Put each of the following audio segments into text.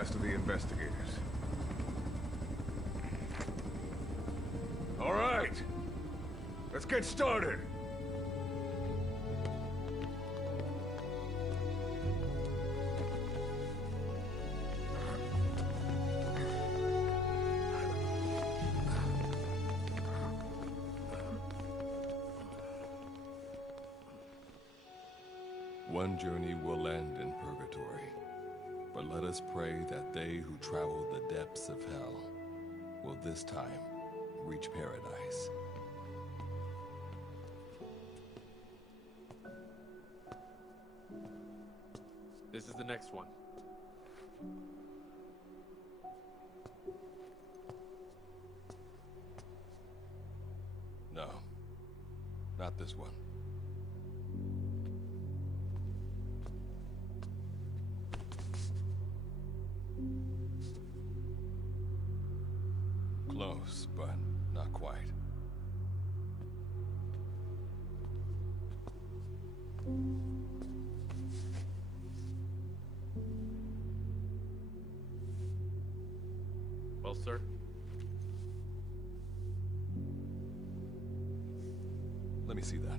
last of the investigators. All right, let's get started. One journey will end in purgatory, but let us pray that they who travel the depths of hell will this time reach paradise. This is the next one. No, not this one. Close, but not quite. Well, sir. Let me see that.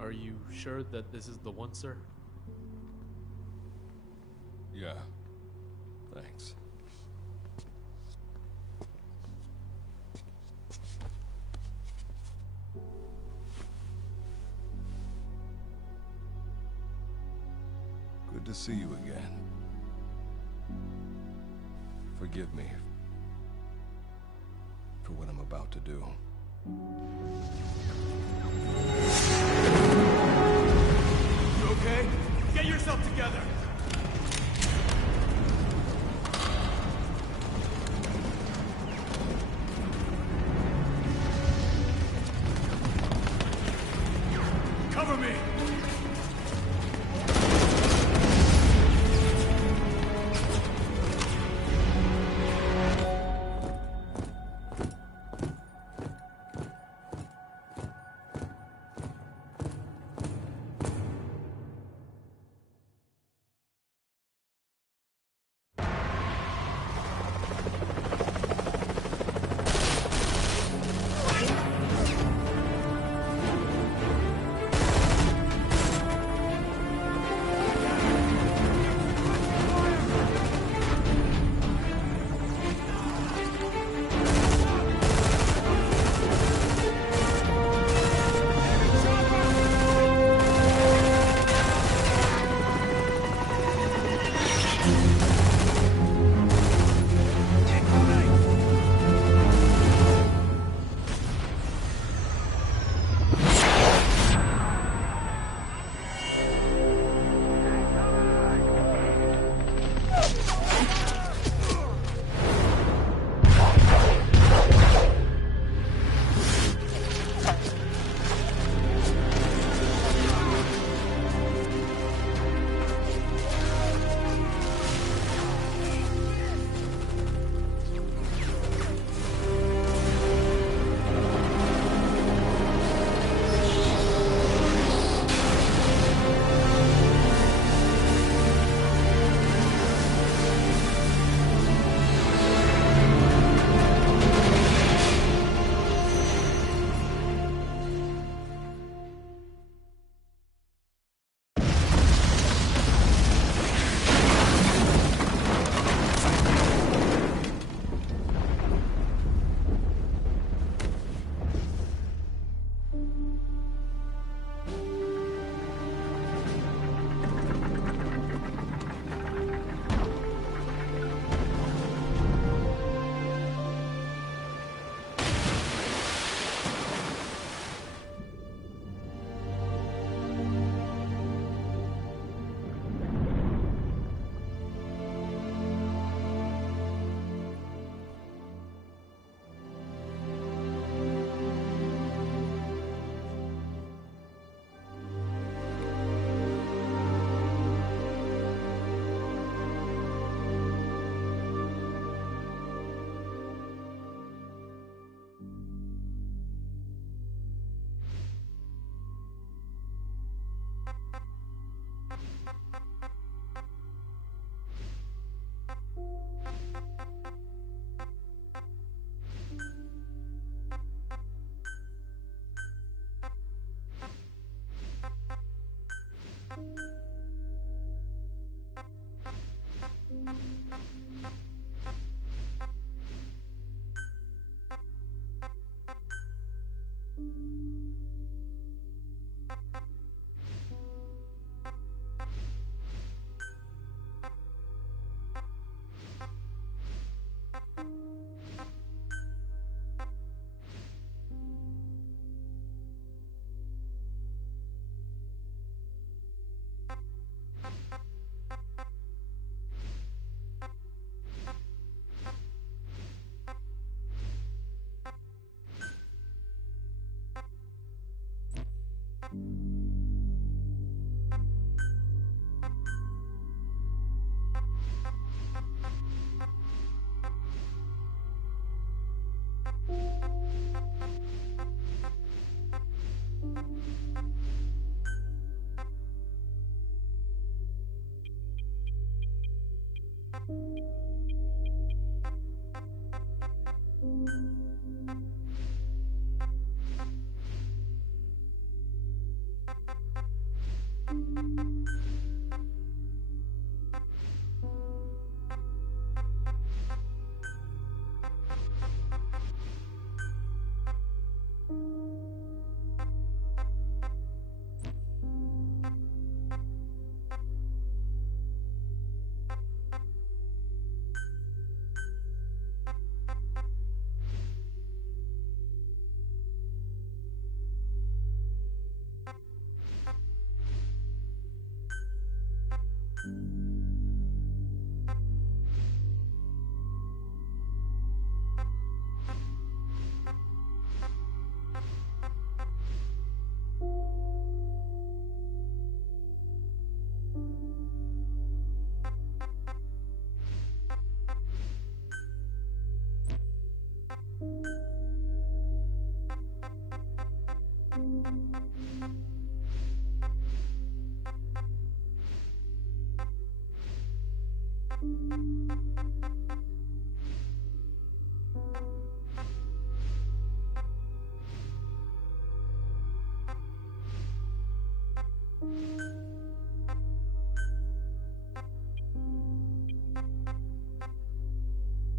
Are you sure that this is the one, sir? Yeah. Thanks. Good to see you again. Forgive me for what I'm about to do. You okay? Get yourself together! Cover me!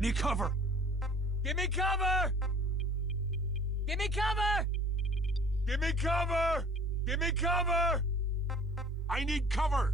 Need cover! Give me cover! Give me cover! Give me cover! Give me cover! I need cover!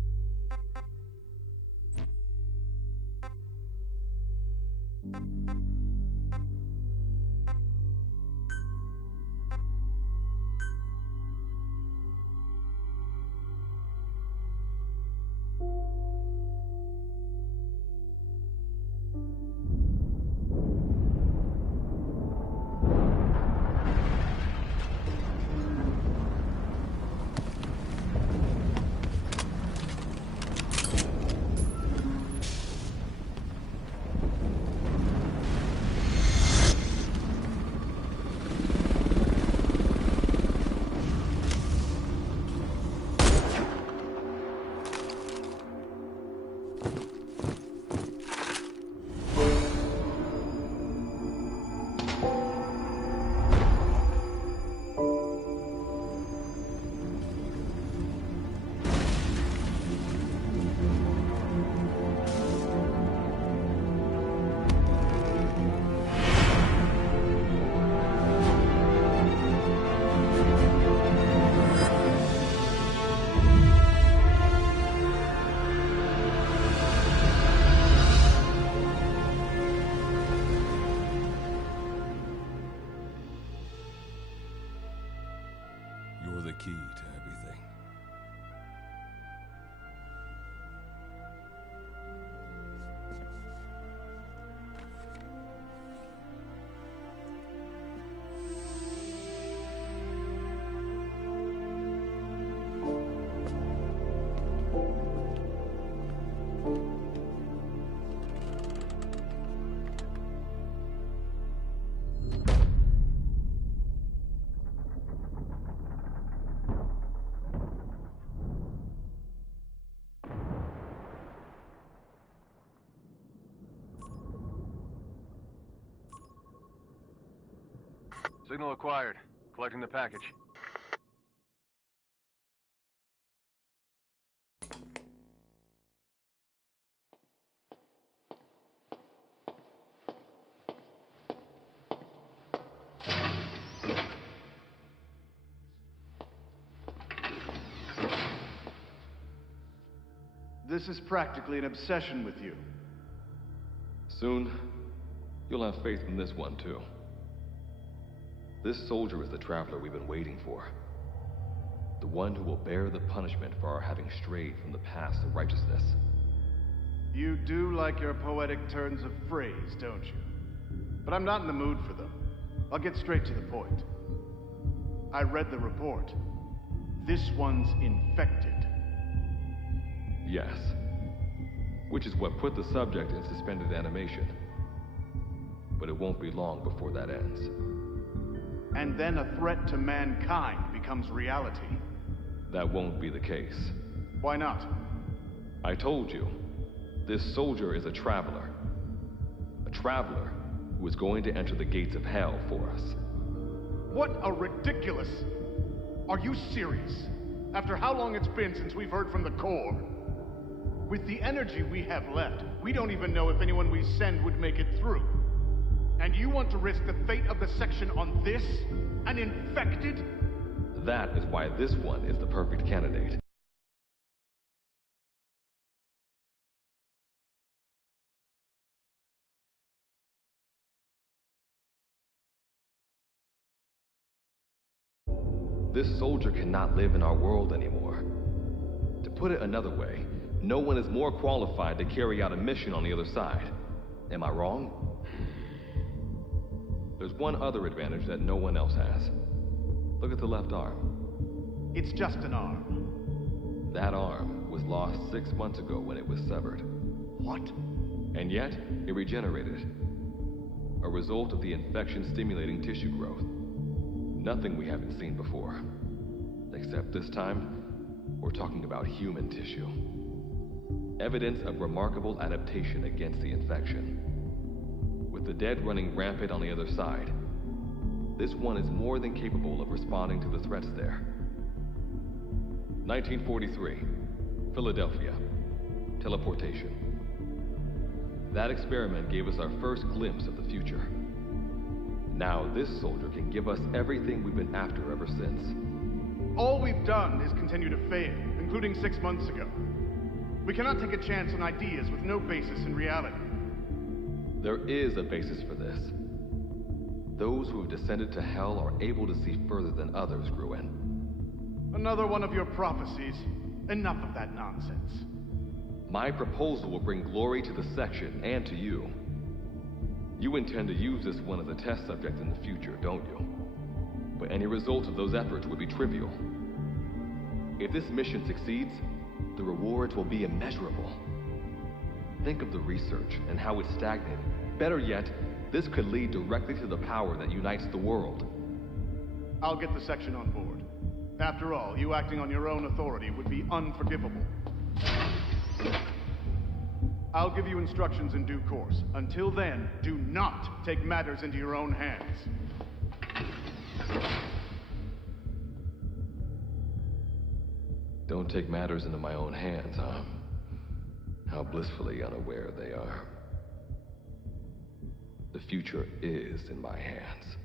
You're the key to everything. Signal acquired. Collecting the package. This is practically an obsession with you. Soon, you'll have faith in this one, too. This soldier is the traveler we've been waiting for. The one who will bear the punishment for our having strayed from the paths of righteousness. You do like your poetic turns of phrase, don't you? But I'm not in the mood for them. I'll get straight to the point. I read the report. This one's infected. Yes. Which is what put the subject in suspended animation. But it won't be long before that ends. And then a threat to mankind becomes reality. That won't be the case. Why not? I told you, this soldier is a traveler. A traveler who is going to enter the gates of hell for us. What a ridiculous... Are you serious? After how long it's been since we've heard from the Corps? With the energy we have left, we don't even know if anyone we send would make it through. And you want to risk the fate of the section on this? An infected? That is why this one is the perfect candidate. This soldier cannot live in our world anymore. To put it another way, no one is more qualified to carry out a mission on the other side. Am I wrong? There's one other advantage that no one else has. Look at the left arm. It's just an arm. That arm was lost 6 months ago when it was severed. What? And yet, it regenerated. A result of the infection-stimulating tissue growth. Nothing we haven't seen before. Except this time, we're talking about human tissue. Evidence of remarkable adaptation against the infection. With the dead running rampant on the other side, this one is more than capable of responding to the threats there. 1943, Philadelphia. Teleportation. That experiment gave us our first glimpse of the future. Now this soldier can give us everything we've been after ever since. All we've done is continue to fail, including 6 months ago. We cannot take a chance on ideas with no basis in reality. There is a basis for this. Those who have descended to hell are able to see further than others, Gruen. Another one of your prophecies. Enough of that nonsense. My proposal will bring glory to the section and to you. You intend to use this one as a test subject in the future, don't you? But any result of those efforts would be trivial. If this mission succeeds, the rewards will be immeasurable. Think of the research and how it's stagnated. Better yet, this could lead directly to the power that unites the world. I'll get the section on board. After all, you acting on your own authority would be unforgivable. I'll give you instructions in due course. Until then, do not take matters into your own hands. Don't take matters into my own hands, huh? How blissfully unaware they are. The future is in my hands.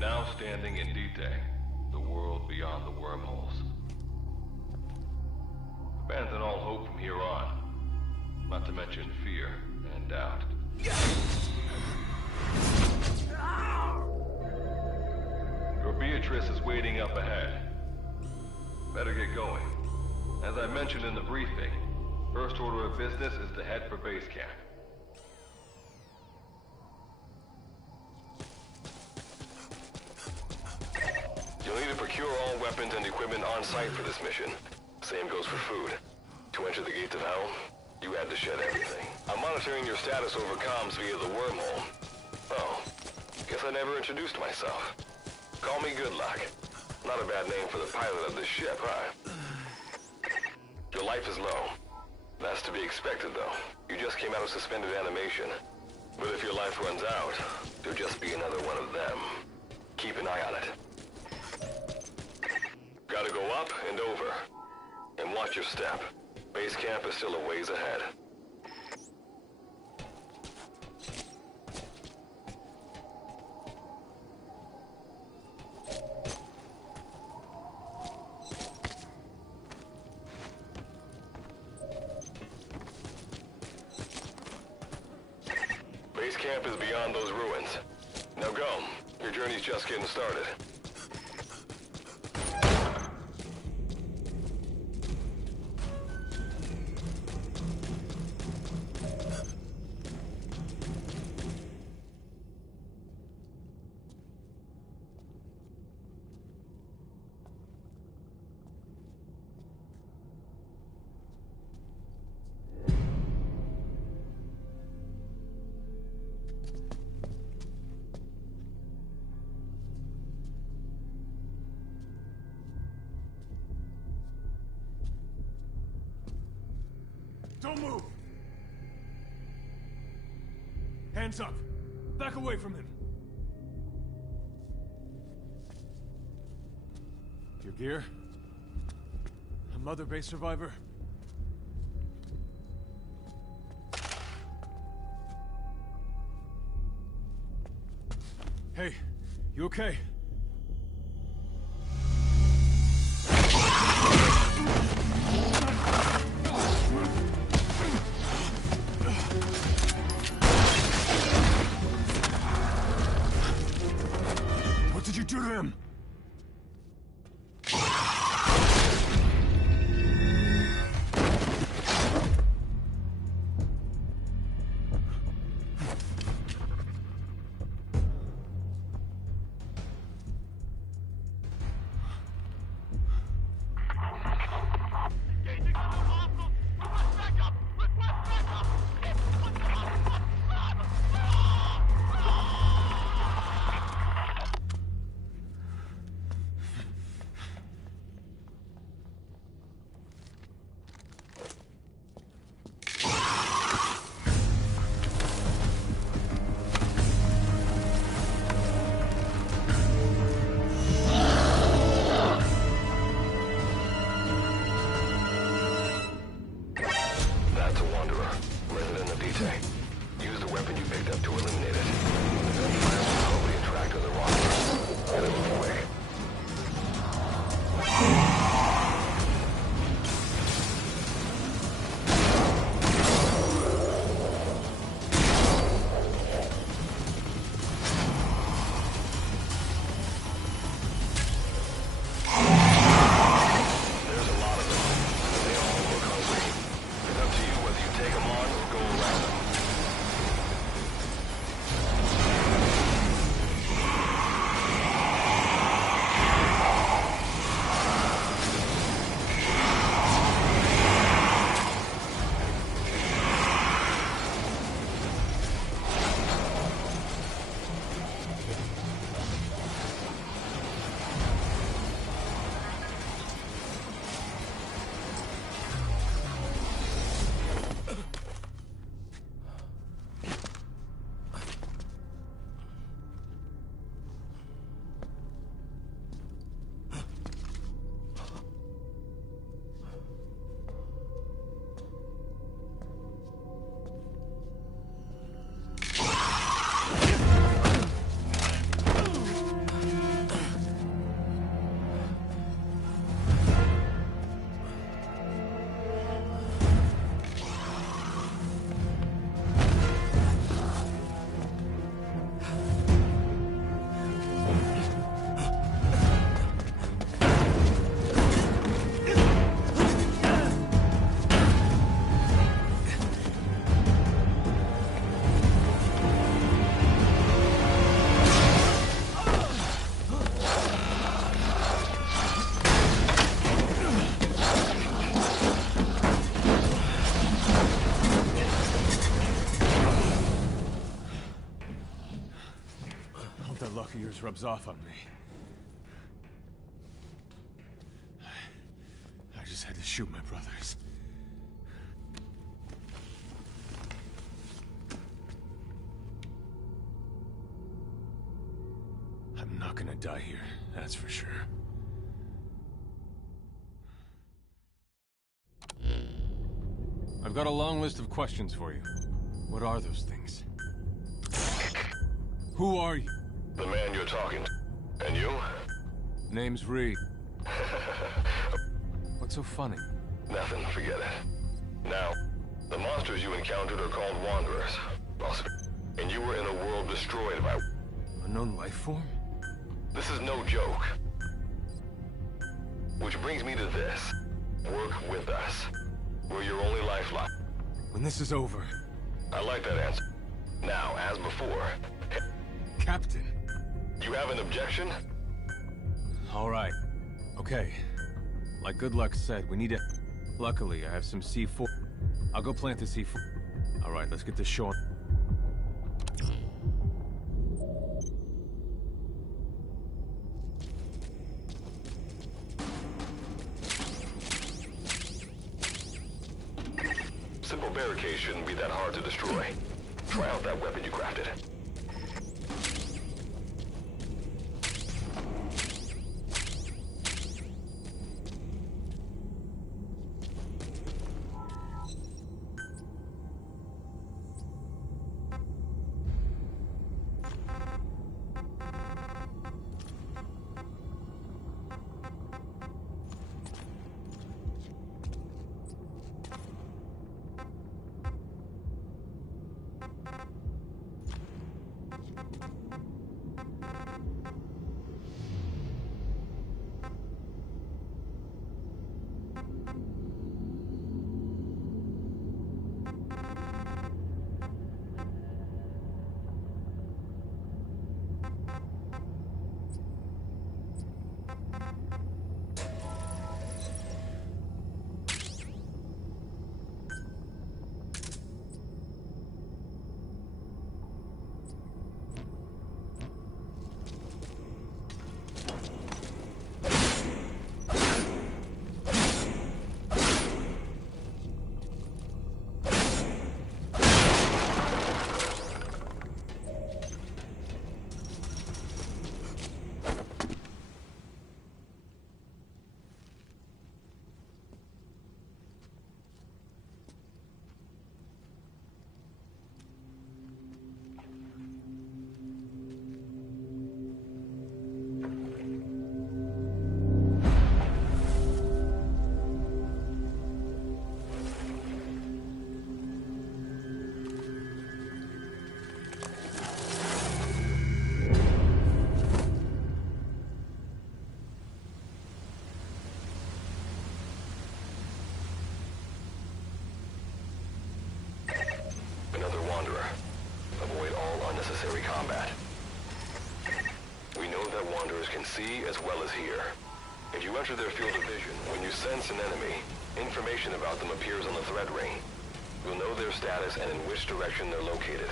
Now standing in D-Day, the world beyond the wormholes. Abandon all hope from here on, not to mention fear and doubt. Your Beatrice is waiting up ahead. Better get going. As I mentioned in the briefing, first order of business is to head for base camp. You'll need to procure all weapons and equipment on site for this mission. Same goes for food. To enter the gates of hell, you had to shed everything. I'm monitoring your status over comms via the wormhole. Oh, guess I never introduced myself. Call me Good Luck. Not a bad name for the pilot of this ship, huh? Your life is low. That's to be expected, though. You just came out of suspended animation. But if your life runs out, you'll just be another one of them. Keep an eye on it. Gotta go up and over. And watch your step. Base camp is still a ways ahead. Base camp is beyond those ruins. Now go. Your journey's just getting started. Don't move! Hands up! Back away from him! Your gear? A Mother Base survivor? Hey, you okay? What did you do to him? rubs off on me. I just had to shoot my brothers. I'm not gonna die here, that's for sure. I've got a long list of questions for you. What are those things? Who are you? The man you're talking to. And you? Name's Reed. What's so funny? Nothing, forget it. Now, the monsters you encountered are called Wanderers. And you were in a world destroyed by... Unknown life form? This is no joke. Which brings me to this. Work with us. We're your only lifeline. When this is over... I like that answer. Now, as before... Captain! You have an objection? All right. Okay. Like Good Luck said, we need to... Luckily, I have some C4. I'll go plant the C4. All right, let's get this show on. Simple barricade shouldn't be that hard to destroy. Try out that weapon you crafted. Another Wanderer. Avoid all unnecessary combat. We know that Wanderers can see as well as hear. If you enter their field of vision, when you sense an enemy, information about them appears on the threat ring. You'll know their status and in which direction they're located.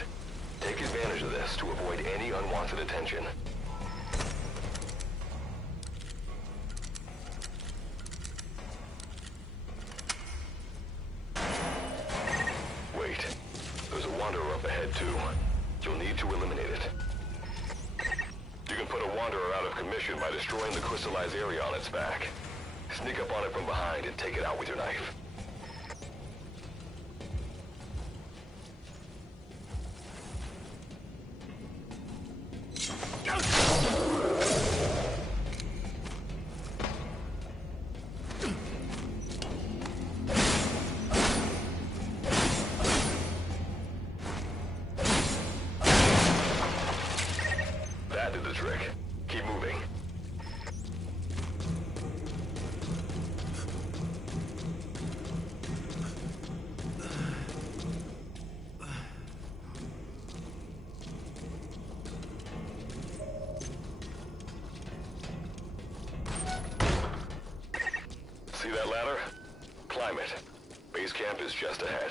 Take advantage of this to avoid any unwanted attention. Wait. There's a Wanderer up ahead, too. You'll need to eliminate it. You can put a Wanderer out of commission by destroying the crystallized area on its back. Sneak up on it from behind and take it out with your knife. That did the trick. Keep moving. See that ladder? Climb it. Base camp is just ahead.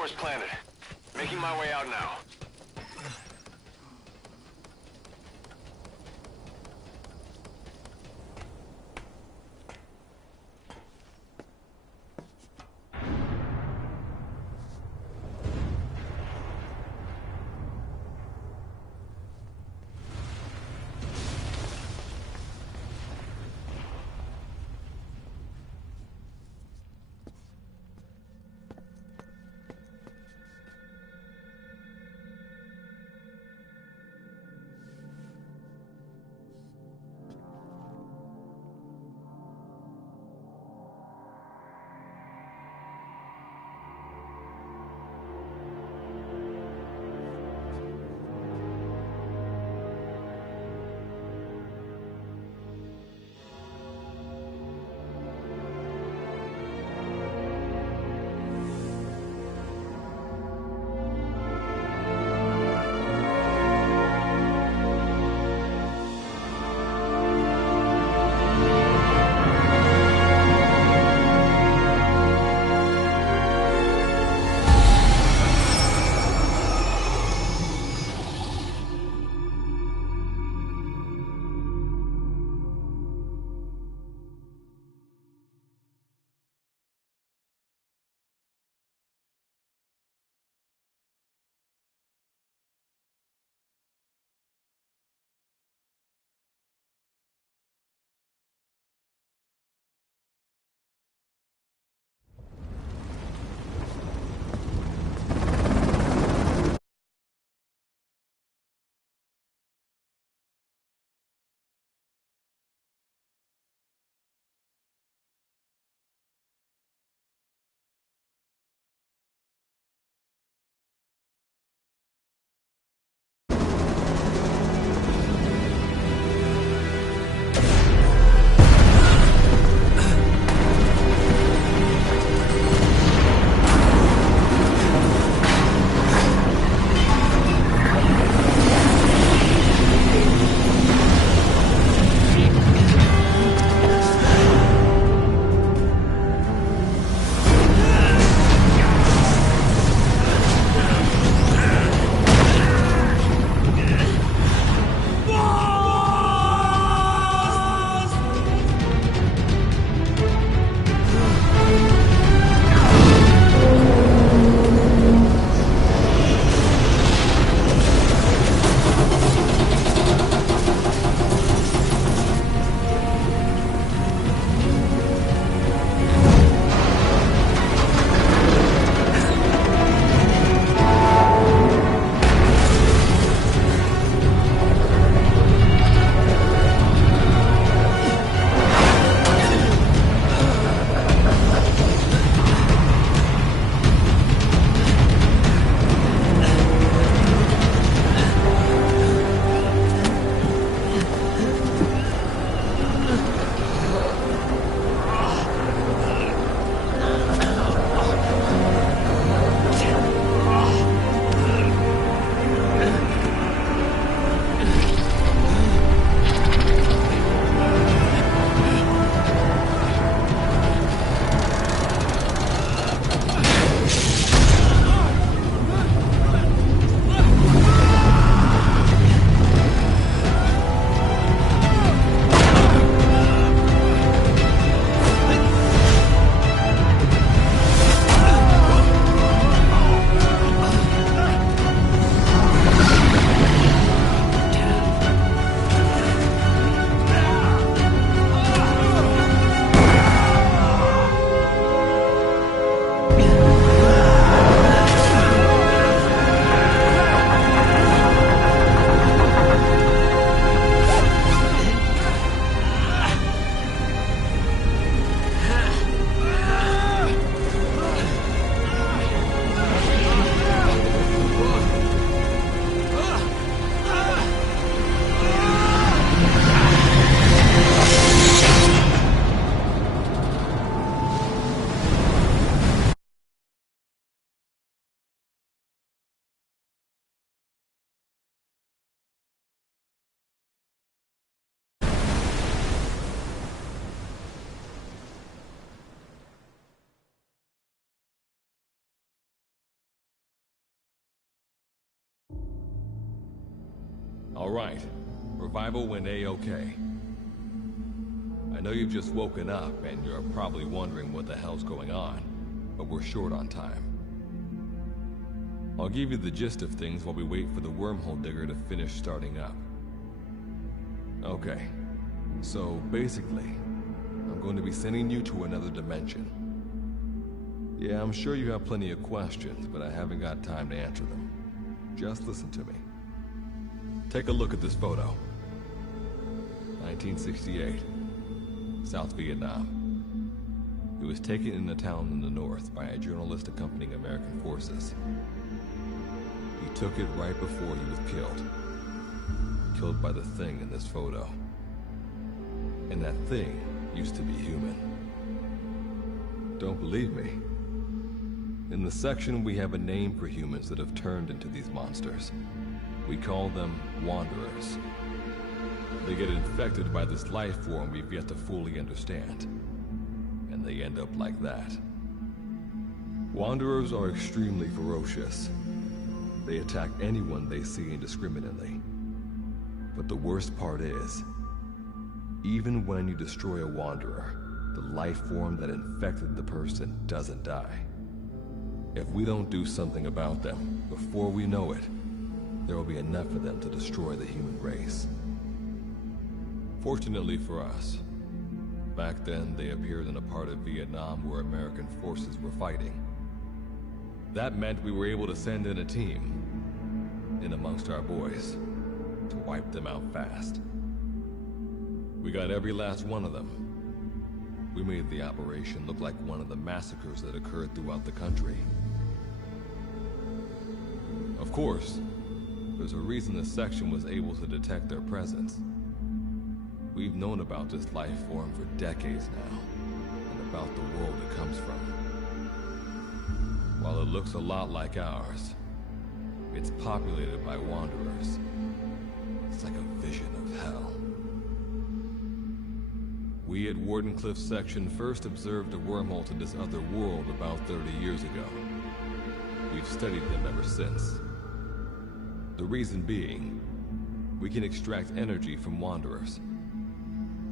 C4's planted. Making my way out now. All right. Revival went A-okay. I know you've just woken up and you're probably wondering what the hell's going on, but we're short on time. I'll give you the gist of things while we wait for the wormhole digger to finish starting up. Okay, so basically, I'm going to be sending you to another dimension. Yeah, I'm sure you have plenty of questions, but I haven't got time to answer them. Just listen to me. Take a look at this photo. 1968, South Vietnam. It was taken in a town in the north by a journalist accompanying American forces. He took it right before he was killed. Killed by the thing in this photo. And that thing used to be human. Don't believe me? In the section, we have a name for humans that have turned into these monsters. We call them Wanderers. They get infected by this life form we've yet to fully understand. And they end up like that. Wanderers are extremely ferocious. They attack anyone they see indiscriminately. But the worst part is, even when you destroy a Wanderer, the life form that infected the person doesn't die. If we don't do something about them, before we know it, there will be enough of them to destroy the human race. Fortunately for us, back then they appeared in a part of Vietnam where American forces were fighting. That meant we were able to send in a team, in amongst our boys, to wipe them out fast. We got every last one of them. We made the operation look like one of the massacres that occurred throughout the country. Of course, there's a reason this section was able to detect their presence. We've known about this life form for decades now, and about the world it comes from. While it looks a lot like ours, it's populated by Wanderers. It's like a vision of hell. We at Wardenclyffe section first observed a wormhole to this other world about 30 years ago. We've studied them ever since. The reason being, we can extract energy from Wanderers.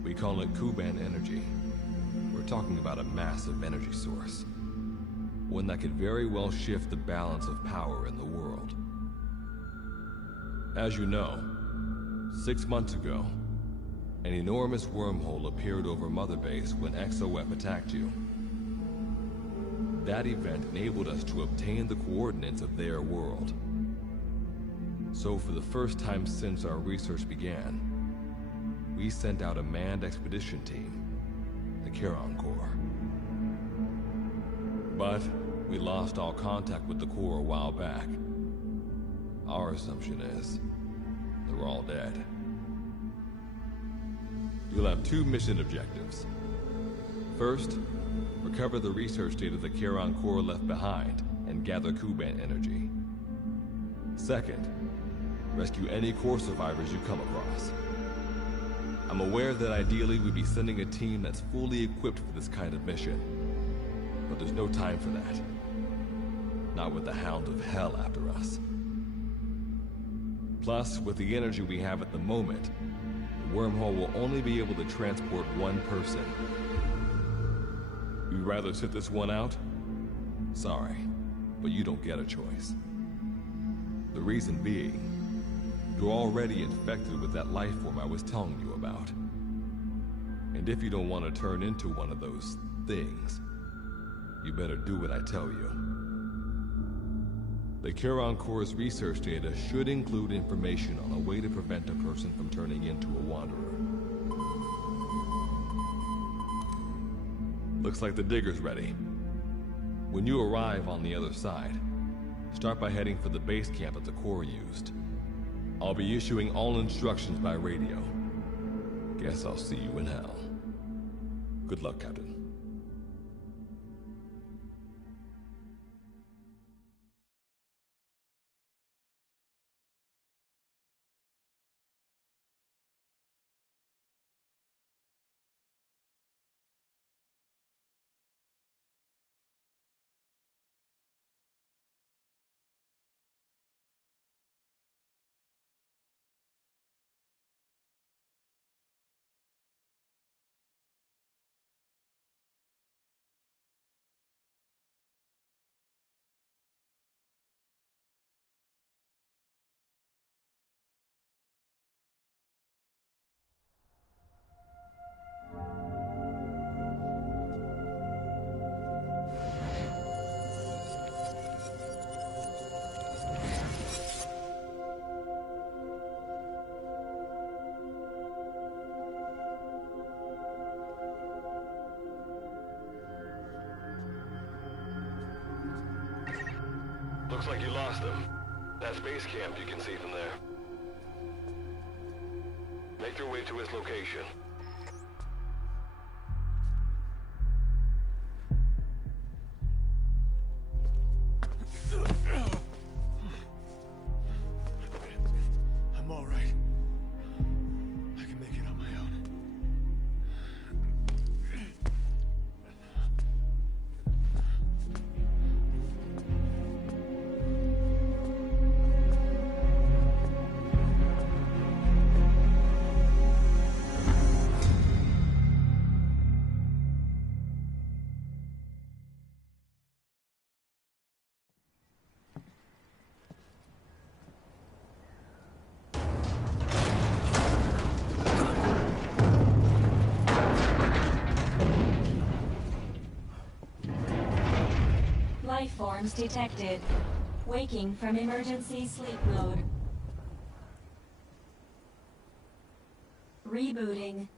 We call it Kuban energy. We're talking about a massive energy source. One that could very well shift the balance of power in the world. As you know, 6 months ago, an enormous wormhole appeared over Mother Base when XOF attacked you. That event enabled us to obtain the coordinates of their world. So for the first time since our research began, we sent out a manned expedition team, the Charon Corps. But we lost all contact with the Corps a while back. Our assumption is they're all dead. You'll have 2 mission objectives. First, recover the research data the Charon Corps left behind and gather Kuban energy. Second, rescue any Corps survivors you come across. I'm aware that ideally we'd be sending a team that's fully equipped for this kind of mission, but there's no time for that. Not with the Hound of Hell after us. Plus, with the energy we have at the moment, the wormhole will only be able to transport one person. You'd rather sit this one out? Sorry, but you don't get a choice. The reason being, you're already infected with that life form I was telling you about. And if you don't want to turn into one of those things, you better do what I tell you. The Charon Corps' research data should include information on a way to prevent a person from turning into a Wanderer. Looks like the digger's ready. When you arrive on the other side, start by heading for the base camp that the Corps used. I'll be issuing all instructions by radio. Guess I'll see you in hell. Good luck, Captain. Looks like you lost them. That's base camp you can see from there. Make your way to his location. I'm all right. I can make it on my own. Life forms detected. Waking from emergency sleep mode. Rebooting.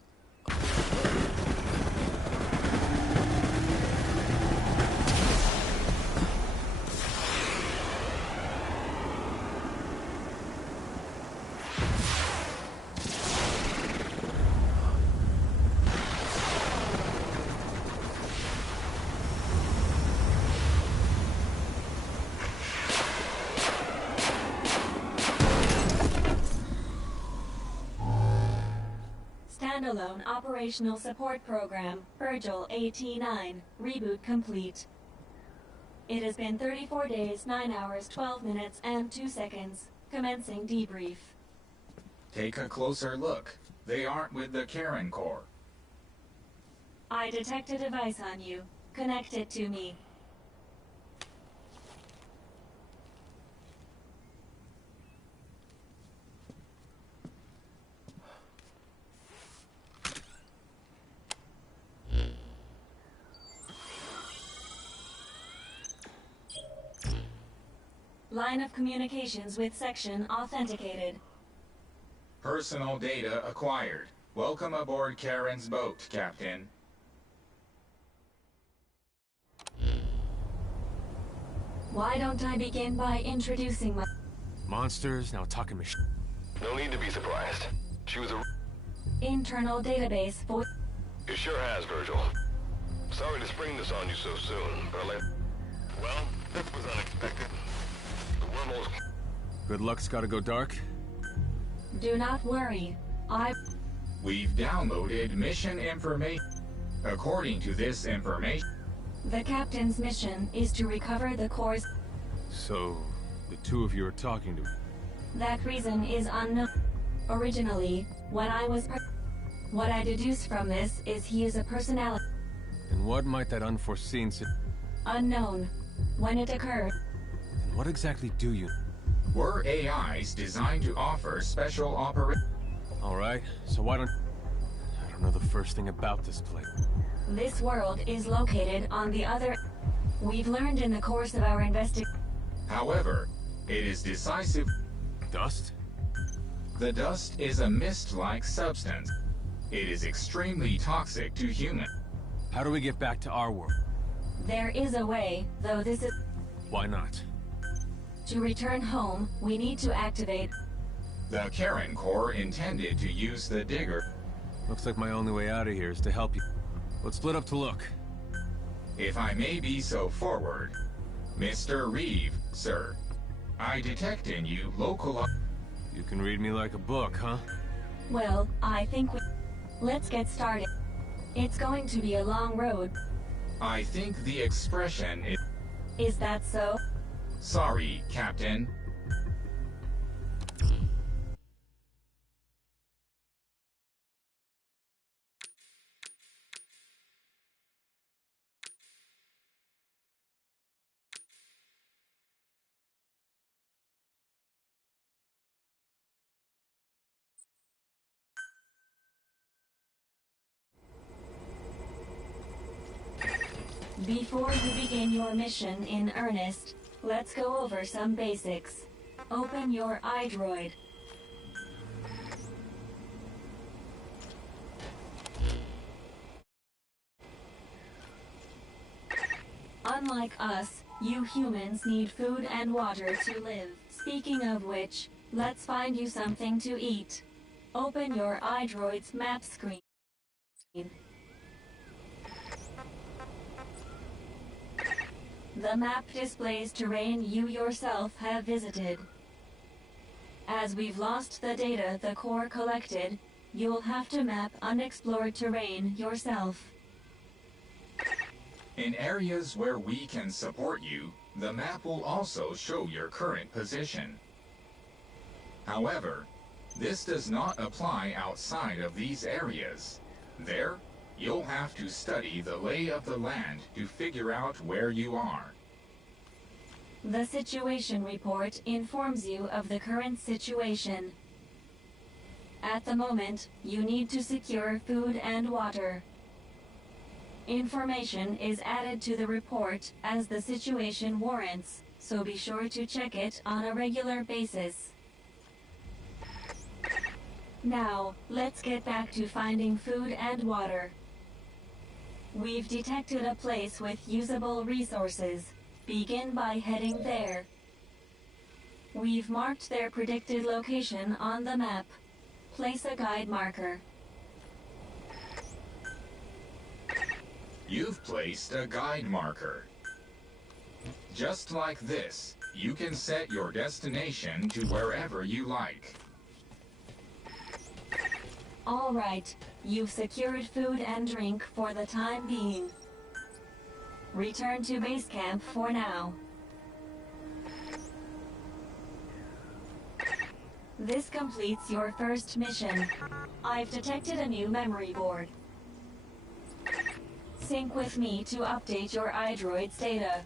Standalone Operational Support Program, Virgil AT-9, reboot complete. It has been 34 days, 9 hours, 12 minutes, and 2 seconds. Commencing debrief. Take a closer look. They aren't with the Karen Corps. I detect a device on you. Connect it to me. Line of communications with section authenticated. Personal data acquired. Welcome aboard Karen's boat, Captain. Why don't I begin by introducing my... Monsters, now talking machine. No need to be surprised. She was a... internal database for... It sure has, Virgil. Sorry to spring this on you so soon, but well, this was unexpected. The wormhole's... Good luck's gotta go dark? Do not worry. We've downloaded mission information. According to this information... The captain's mission is to recover the core's... So, the two of you are talking to... That reason is unknown. Originally, when I was... What I deduce from this is he is a personality... And what might that unforeseen... Unknown. When it occurred... And what exactly do you... We're AIs designed to offer special operation... Alright, so why don't... I don't know the first thing about this place. This world is located on the other... We've learned in the course of our investigation... However, it is decisive... Dust? The dust is a mist-like substance. It is extremely toxic to humans. How do we get back to our world? There is a way, though this is... Why not? To return home, we need to activate... The Karen Corps intended to use the digger. Looks like my only way out of here is to help you. Let's split up to look. If I may be so forward, Mr. Reeve, sir, I detect in you local... You can read me like a book, huh? Well, I think we... Let's get started. It's going to be a long road. I think the expression is... Is that so? Sorry, Captain. Before you begin your mission in earnest, let's go over some basics. Open your iDroid. Unlike us, You humans need food and water to live. Speaking of which, let's find you something to eat. Open your iDroid's map screen. The map displays terrain you yourself have visited. As we've lost the data the core collected, you'll have to map unexplored terrain yourself. In areas where we can support you, the map will also show your current position. However, this does not apply outside of these areas. There, you'll have to study the lay of the land to figure out where you are. The situation report informs you of the current situation. At the moment, you need to secure food and water. Information is added to the report as the situation warrants, so be sure to check it on a regular basis. Now, let's get back to finding food and water. We've detected a place with usable resources. Begin by heading there. We've marked their predicted location on the map. Place a guide marker. You've placed a guide marker. Just like this, you can set your destination to wherever you like. All right, you've secured food and drink for the time being. Return to base camp for now. This completes your first mission. I've detected a new memory board. Sync with me to update your iDroid's data.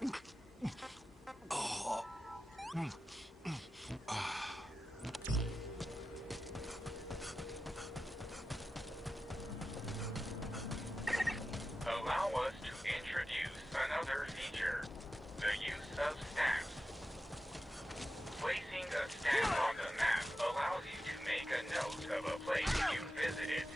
Allow us to introduce another feature, the use of stamps. Placing a stamp on the map allows you to make a note of a place you visited.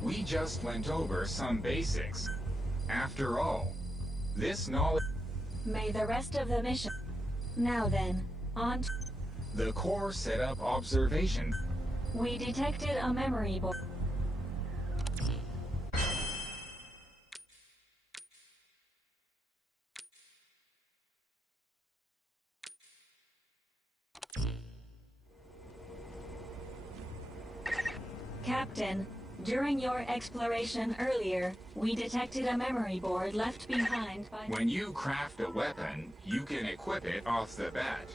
We just went over some basics. After all, this knowledge... May the rest of the mission. Now then, on to... The core set up observation. We detected a memory board. Captain, during your exploration earlier, we detected a memory board left behind by... When you craft a weapon, you can equip it off the bat.